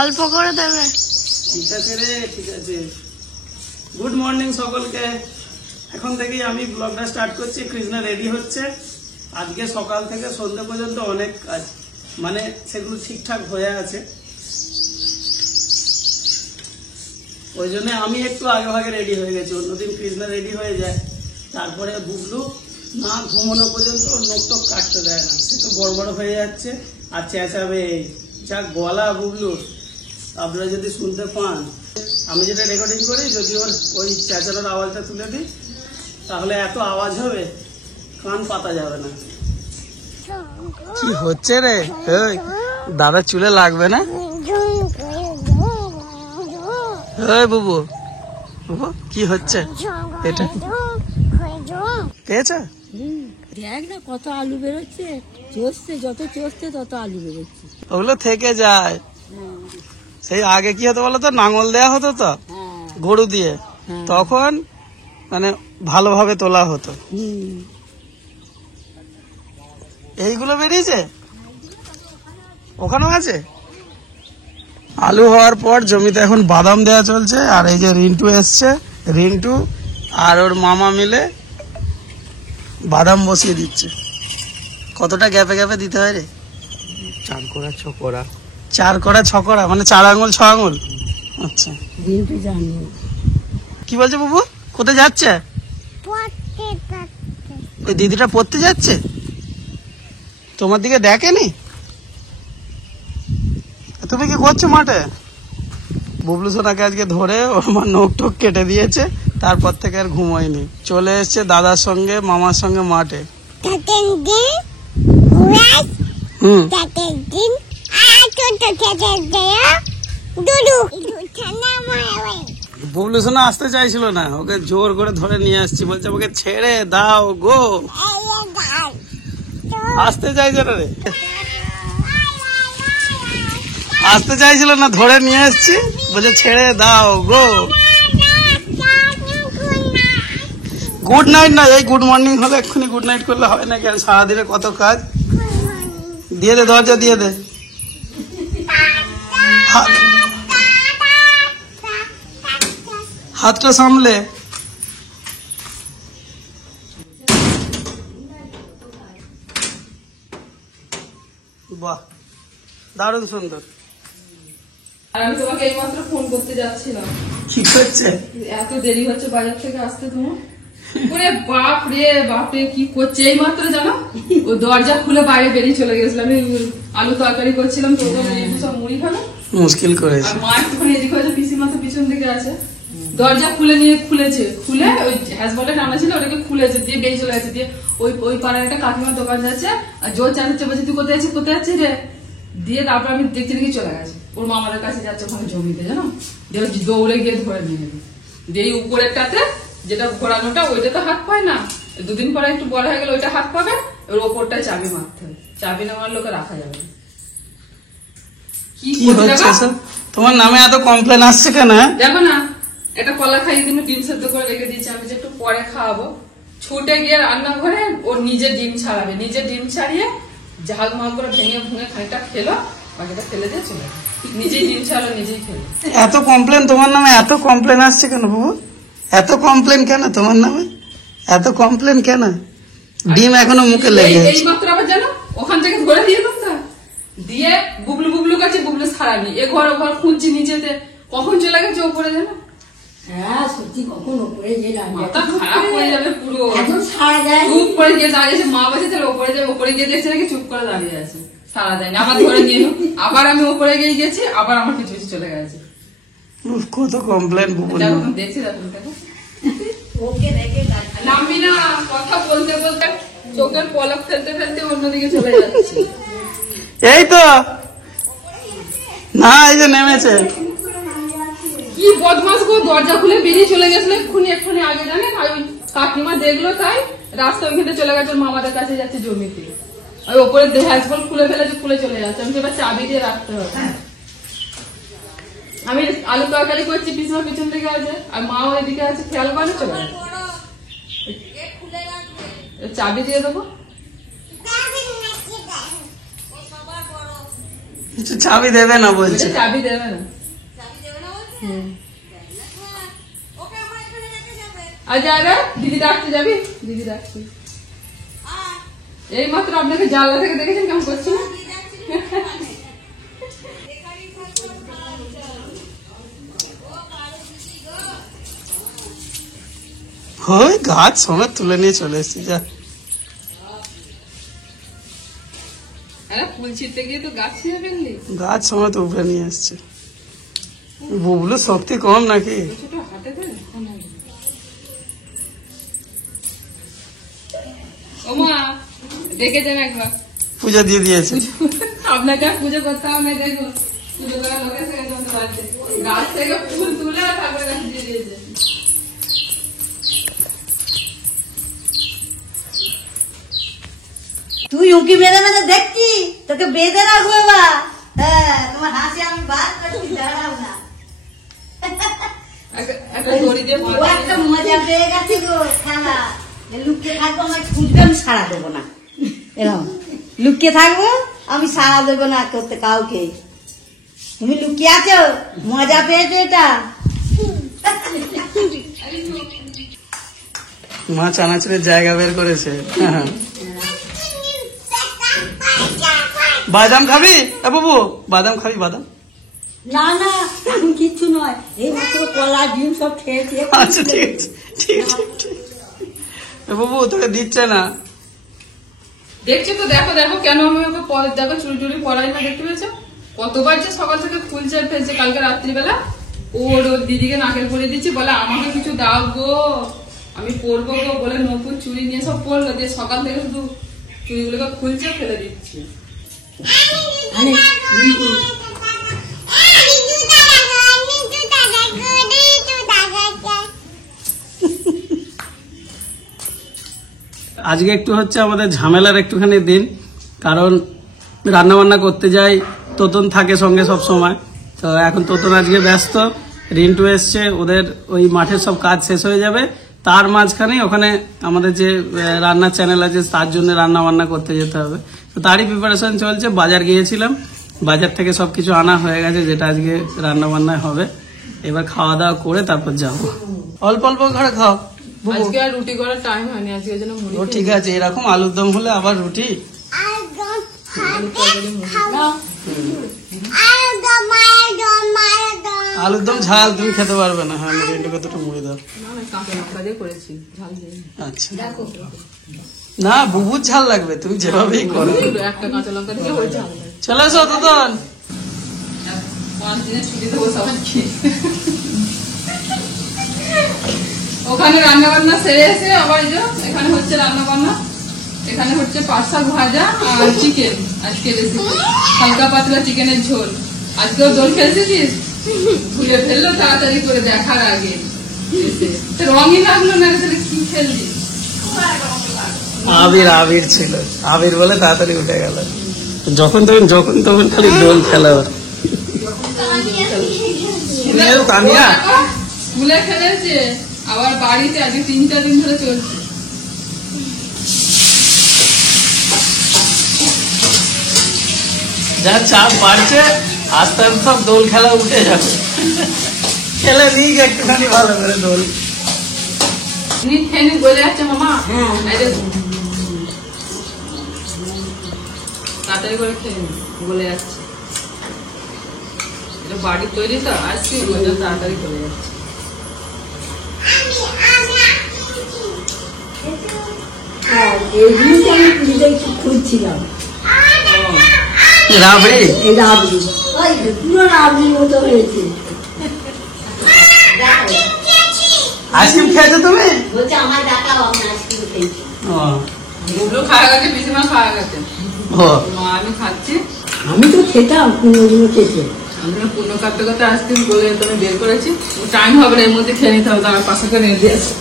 অল্প করে দেবে। ঠিক আছে রে, ঠিক আছে। গুড মর্নিং সকলকে। এখন থেকেই আমি ব্লগটা স্টার্ট করছি। কৃষ্ণা রেডি হচ্ছে। আজকে সকাল থেকে সন্ধ্যা পর্যন্ত অনেক কাজ, মানে সেগুলো ঠিকঠাক হয়ে আছে, ওই জন্য আমি একটু আগে ভাগে রেডি হয়ে গেছি। অন্যদিন কৃষ্ণা রেডি হয়ে যায়, তারপরে বুবলু না ঘুমানো পর্যন্ত নোক টোক কাটতে দেয় না, সে তো বড় বড় হয়ে যাচ্ছে আর চেঁচাবে। যা গলা বুবলু, আপনারা যদি শুনতে পান, আমি যেটা রেকর্ডিং করি, যদি ওর ওই চেঁচানোর আওয়াজটা তুলে দিই তাহলে এত আওয়াজ হবে কান পাতা যাবে না। কি হচ্ছে রে? দাদা চুলে লাগবে না? বুবু বুবু কি হচ্ছে এটা? পেয়েছ? দেখ না কত আলু বেরোচ্ছে, চষছে, যত চষছে তত আলু বেরোচ্ছে। ওগুলো থেকে যায়। সেই আগে কি হতো বলতো, নাঙল দেয়া হতো তো গরু দিয়ে, তখন মানে ভালোভাবে তোলা হতো। এইগুলো বেরিয়েছে, ওখানেও আছে। আলু হওয়ার পর জমিতে এখন বাদাম দেয়া চলছে। আর এই যে রিন্টু এসছে, রিন্টু আর ওর মামা মিলে বাদাম বসিয়ে দিচ্ছে। কতটা গ্যাপে গ্যাপে দিতে হয় রে? 4 কোড়া 6 কোড়া। 4 কোড়া 6 কোড়া, মানে 4 আঙুল 6 আঙুল। আচ্ছা, রিন্টু জানি। কি বলছে বাবু? কোথায় যাচ্ছে? ওই দিদিটা পড়তে যাচ্ছে, তোমার দিকে দেখেনি? তুমি কি করছো মাঠে? বুবলু সোনাকে আজকে ধরে ওর মা নোক টোক কেটে দিয়েছে, তারপর থেকে আর ঘুমোয়নি। চলে এসছে দাদার সঙ্গে মামার সঙ্গে মাঠে। বুবলু সোনা আসতে চাইছিল না, ওকে জোর করে ধরে নিয়ে আসছি, বলছে ওকে ছেড়ে দাও গো। আসতে চাইছে না রে, আসতে চাইছিল না, ধরে নিয়ে আসছি, বলছে ছেড়ে দাও গো। গুড নাইট না, এই গুড মর্নিং হলে এক্ষুনি গুড নাইট করলে হবে না, কেন সারাদিনে কত কাজ। দিয়ে দে, দরজা দিয়ে দে। হাতটা সামলে। বাহ, দারুণ সুন্দর। আর আমি তোমাকে এইমাত্র ফোন করতে যাচ্ছিলাম। কি করছে? এত দেরি হচ্ছে বাজার থেকে আসতে তোমার? ওরে বাপ রে বাপ রে, কি করছে এইমাত্র জানো? ও দরজা খুলে বাইরে বেরিয়ে চলে গেছিলাম। আমি আলু তরকারি করছিলাম, তো সব মুড়ি খালো, মুশকিল করেছে। আর মা একটুখানি এদিকে হয়েছে, পিসির মতো পিছন দিকে আছে। দরজা খুলে খুলেছে, খুলে ওই হ্যাজবলে রান্না ছিল ওটাকে খুলেছে, দিয়ে বেরিয়ে চলে গেছে। দিয়ে ওই পাড়ার একটা কাকিমার দোকান যাচ্ছে, আর জোর চাচ্ছে, বলছে তুই কোথায় আছিস, কোথায় আছিস রে? দিয়ে তারপর আমি দেখতে দেখে চলে গেছে, ওর মামাদের কাছে যাচ্ছে ওখানে জমিতে, জানো? দিয়ে দৌড়ে গিয়ে ধরে নিয়ে যাবে। দিয়ে উপরেরটাতে যেটা ঘোরানোটা, ওইটা তো হাত পায় না, 2 দিন পরে একটু বড় হয়ে গেলে ওইটা হাত পাবে, ওর ওপরটায় চাবি মারতে হবে। চাবি না মারলে ওকে রাখা যাবে না। কি হচ্ছে স্যার? তোমার নামে এত কমপ্লেন আসছে কেন? দেখো না, একটা কলা খাইয়ে দিন, ডিম সেদ্ধ করে রেখে দিয়েছি, আমি যে একটু পরে খাওয়াবো। ছুটে গিয়ে রান্নাঘরে ওর নিজে ডিম ছাড়াবে, নিজে ডিম ছাড়িয়ে ঝাল মাল করে ভেঙে ভেঙে খানিকটা খেলো, বাকিটা ফেলে দিয়ে চলে গেল। নিজেই ডিম ছাড়লো, নিজেই খেলো। এত কমপ্লেন তোমার নামে, এত কমপ্লেন আসছে কেন বাবু? এত কমপ্লেন কেন তোমার নামে? এত কমপ্লেন কেন? ডিম এখনো মুখে লেগে আছে। এই মাত্র আবার জানো ওখান থেকে ধরে দিয়ে না, দিয়ে বুবলু বুবলু কাছে, বুবলু ছাড়ানি, এ ঘর ও ঘর খুঁজছি নিচেতে, কখন চলে গেছে ওপরে জানো? হ্যাঁ সত্যি, কখন ওপরে যে মাথা খারাপ হয়ে যাবে পুরো। চুপ করে গিয়ে দাঁড়িয়েছে, মা বসে তাহলে ওপরে যাবে, ওপরে গিয়ে দেখছে নাকি চুপ করে দাঁড়িয়ে আছে, সারা দেয়নি। আবার ধরে নিয়ে আবার আমি ওপরে গিয়ে গেছি, আবার আমার কিছু কিছু চলে গেছে। কত কমপ্লেন দেখছি, নামবি না, কথা বলতে বলতে চোখের পলক ফেলতে ফেলতে অন্যদিকে চলে যাচ্ছে। এই তো না, এই যে নেমেছে। কি বদমাস গো, দরজা খুলে বেরিয়ে চলে গেছিল এক্ষুনি আগে, জানেন? আর ওই কাকিমা দেখলো, তাই রাস্তা ওইখানে চলে গেছে, মামাদের কাছে যাচ্ছে জমিতে। আর ওপরে হ্যাজবল খুলে ফেলেছে, খুলে চলে যাচ্ছে। আমি এবার চাবি দিয়ে রাখতে হবে। আমি আলু তরকারি করছি, পিছনে পিছন দিকে আছে, আর মাও এদিকে আছে, খেয়াল করে চলে যাচ্ছে। চাবি দিয়ে দেবো। কিছু চাবি দেবে না বলছে। চাবি দেবে না। আর যাবে দিদি ডাকতে যাবি, দিদি ডাকতে। এই মাত্র আপনাকে জানলা থেকে দেখেছেন কেমন করছি। ওই গাছ সমেত তুলে নিয়ে চলে এসেছি। যা ফুল ছিঁড়তে গিয়ে তো গাছ ছিঁড়ে ফেললি। গাছ সমেত উপরে নিয়ে এসছে। বুবলু শক্তি কম নাকি? ছোট হাতে দে। ওমা দেখেছেন একবার পূজা দিয়ে দিয়েছে। আপনাকে আর পুজো করতে হবে না। দেখুন পুজো করার লোকের থেকে করতে পারছে, গাছ থেকে ফুল তুলে আর ঠাকুর কাছে দিয়ে দিয়েছে। তুই উঁকি মেরে মেরে দেখছি, তোকে বেঁধে রাখবো বা। হ্যাঁ, তোমার হাসি আমি বার করছি, দাঁড়াও না। একটা দড়ি দিয়ে ও একটা মজা পেয়ে গেছে গো খেলা। লুকিয়ে থাকবো, আমার খুঁজবে, আমি সাড়া দেবো না। এরকম লুকিয়ে থাকবো, আমি সাড়া দেবো না করতে কাউকে। তুমি লুকিয়ে আছো, মজা পেয়েছো এটা। মা চানাচুরের জায়গা বের করেছে। বাদাম খাবি? বাবু বাদাম খাবি? বাদাম না না, এখন কিচ্ছু নয়, এই মাত্র কলা ডিম সব খেয়েছে। আচ্ছা ঠিক আছে, ঠিক আছে। বাবু তোকে দিচ্ছে না। দেখছি তো, দেখো দেখো কেন আমি ওকে দেখো চুরি টুরি পড়াই না, দেখতে পেয়েছো কতবার যে সকাল থেকে ফুল চেয়ে ফেলছে। কালকে রাত্রিবেলা ওর দিদিকে নাকের পরিয়ে দিচ্ছি, বলে আমাকে কিছু দাও গো, আমি পরবো গো বলে নতুন চুড়ি নিয়ে সব পরলো, দিয়ে সকাল থেকে শুধু চুড়িগুলোকে খুলছে ফেলে দিচ্ছি। আজকে একটু হচ্ছে আমাদের ঝামেলার একটুখানি দিন, কারণ রান্না বান্না করতে যাই, তোতন থাকে সঙ্গে সব সময়। তো এখন তোতন আজকে ব্যস্ত, রিন্টু এসছে, ওদের ওই মাঠের সব কাজ শেষ হয়ে যাবে, তার মাঝখানেই ওখানে আমাদের যে রান্নার চ্যানেল আছে তার জন্য রান্না বান্না করতে যেতে হবে। তো তারই প্রিপারেশন চলছে। বাজার গিয়েছিলাম, বাজার থেকে সবকিছু আনা হয়ে গেছে, যেটা আজকে রান্না বান্নায় হবে। এবার খাওয়া দাওয়া করে তারপর যাবো। অল্প অল্প করে খাও। আজকে আর রুটি করার টাইম হয়নি, আজকে যেন মুড়ি। ও ঠিক আছে, এরকম আলুর দম হলে আবার রুটি। আলুর দম ঝাল তুমি খেতে পারবে না। হ্যাঁ, রিন্টুকে দুটো মুড়ি দাও। না না, কাঁচা লঙ্কা দিয়ে করেছি, ঝাল দিয়ে। আচ্ছা না, বহুত ঝাল লাগবে, তুমি যেভাবেই করো। একটা কাঁচা লঙ্কা দিয়ে ওই ঝাল। চলে এসো তোতন। 5 দিনের ছুটি দেবো সবাই খেয়ে। ওখানে রান্না বান্না সেরে এসে আবার এখানে হচ্ছে রান্না বান্না। এখানে হচ্ছে পাট শাক ভাজা আর চিকেন। আজকে রেসিপি হালকা পাতলা চিকেনের ঝোল। আজকেও দোল খেলছিস, ভুলে ফেললো তাড়াতাড়ি করে দেখার আগে। রঙই লাগলো না, তাহলে কি খেললি? আবির ছিল, আবির বলে তাড়াতাড়ি উঠে গেল। যখন তখন খালি দোল খেলা। স্কুলে খেলেছে, আবার বাড়িতে আজকে 3-4 দিন ধরে চলছে। যা চাপ বাড়ছে, আস্তে আস্তে সব দোল খেলা উঠে যাবে। খেলে নিক একটুখানি ভালো করে দোল। খেয়ে গলে যাচ্ছে মামা। তাড়াতাড়ি করে খেয়ে গলে যাচ্ছে। এটা বাড়ির তৈরি তো, আজকে তাড়াতাড়ি গলে যাচ্ছে। এই জিনিসটা আমি পুজোতে খুঁজছিলাম। রাবড়ি, এই রাবড়ি, ওই পুরো রাবড়ির মতো হয়েছে। আইসক্রিম খেয়েছো তুমি? বলছে আমার ডাকাও, আমি আইসক্রিম খেয়েছি। ওগুলো খাওয়া গেছে, পিসিমা খাওয়া গেছে, আমি খাচ্ছি। আমি তো খেতাম কোনোগুলো খেতে। আমি পূর্ণ কাটতে কাটতে আইসক্রিম গলে তুমি বের করেছি। টাইম হবে না, এর মধ্যে খেয়ে নিতে হবে। আমার পাশে করে নিয়ে দিয়ে আসছি।